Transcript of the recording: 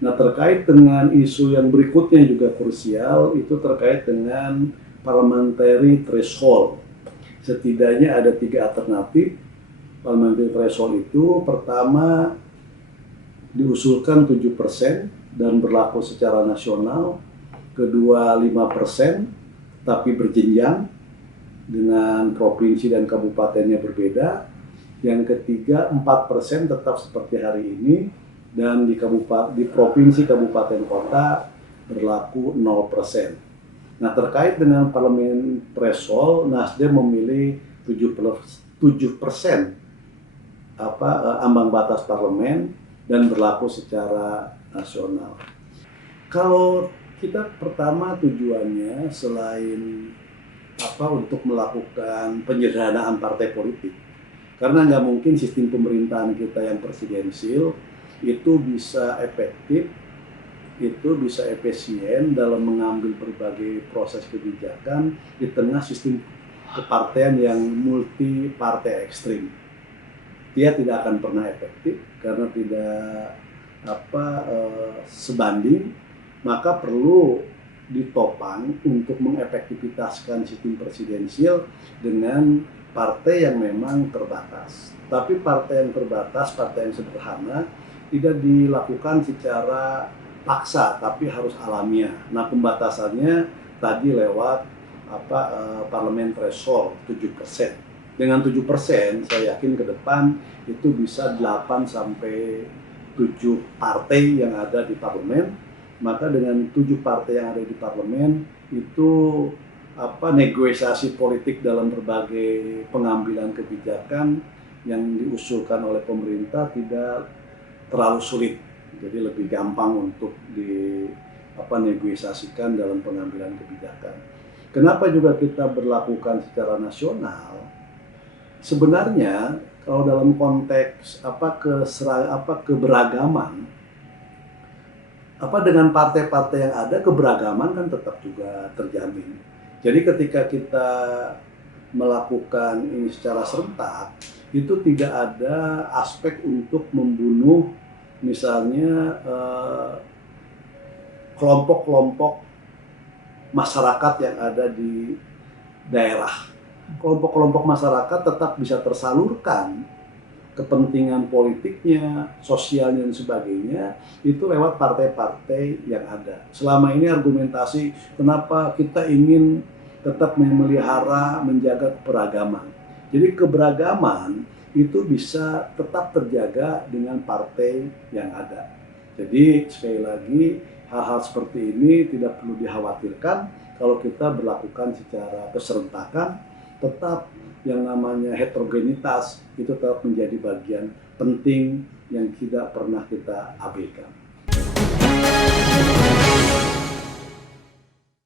Nah, terkait dengan isu yang berikutnya juga krusial, itu terkait dengan parliamentary threshold. Setidaknya ada 3 alternatif parliamentary threshold itu. Pertama, diusulkan 7% dan berlaku secara nasional. Kedua, 5% tapi berjenjang dengan provinsi dan kabupatennya berbeda. Yang ketiga, 4% tetap seperti hari ini, dan di provinsi, kabupaten, kota berlaku 0%. Nah, terkait dengan parlemen threshold, Nasdem memilih 7% ambang batas parlemen dan berlaku secara nasional. Kalau kita pertama tujuannya selain untuk melakukan penyederhanaan partai politik, karena nggak mungkin sistem pemerintahan kita yang presidensil itu bisa efektif, itu bisa efisien dalam mengambil berbagai proses kebijakan di tengah sistem kepartean yang multi partai ekstrim. Dia tidak akan pernah efektif karena tidak sebanding, maka perlu ditopang untuk mengefektivitaskan sistem presidensial dengan partai yang memang terbatas. Tapi partai yang terbatas, partai yang sederhana, tidak dilakukan secara paksa, tapi harus alamiah. Nah, pembatasannya tadi lewat parlemen threshold 7%. Dengan 7%, saya yakin ke depan itu bisa 8 sampai 7 partai yang ada di parlemen. Maka dengan 7 partai yang ada di parlemen itu negosiasi politik dalam berbagai pengambilan kebijakan yang diusulkan oleh pemerintah tidak terlalu sulit. Jadi lebih gampang untuk negosiasikan dalam pengambilan kebijakan. Kenapa juga kita berlakukan secara nasional? Sebenarnya kalau dalam konteks keberagaman, dengan partai-partai yang ada, keberagaman kan tetap juga terjamin. Jadi ketika kita melakukan ini secara serentak, itu tidak ada aspek untuk membunuh misalnya kelompok-kelompok masyarakat yang ada di daerah. Kelompok-kelompok masyarakat tetap bisa tersalurkan kepentingan politiknya, sosialnya, dan sebagainya, itu lewat partai-partai yang ada. Selama ini argumentasi kenapa kita ingin tetap memelihara, menjaga keberagaman. Jadi keberagaman itu bisa tetap terjaga dengan partai yang ada. Jadi sekali lagi, hal-hal seperti ini tidak perlu dikhawatirkan kalau kita berlakukan secara keserentakan. Tetap yang namanya heterogenitas itu tetap menjadi bagian penting yang tidak pernah kita abaikan.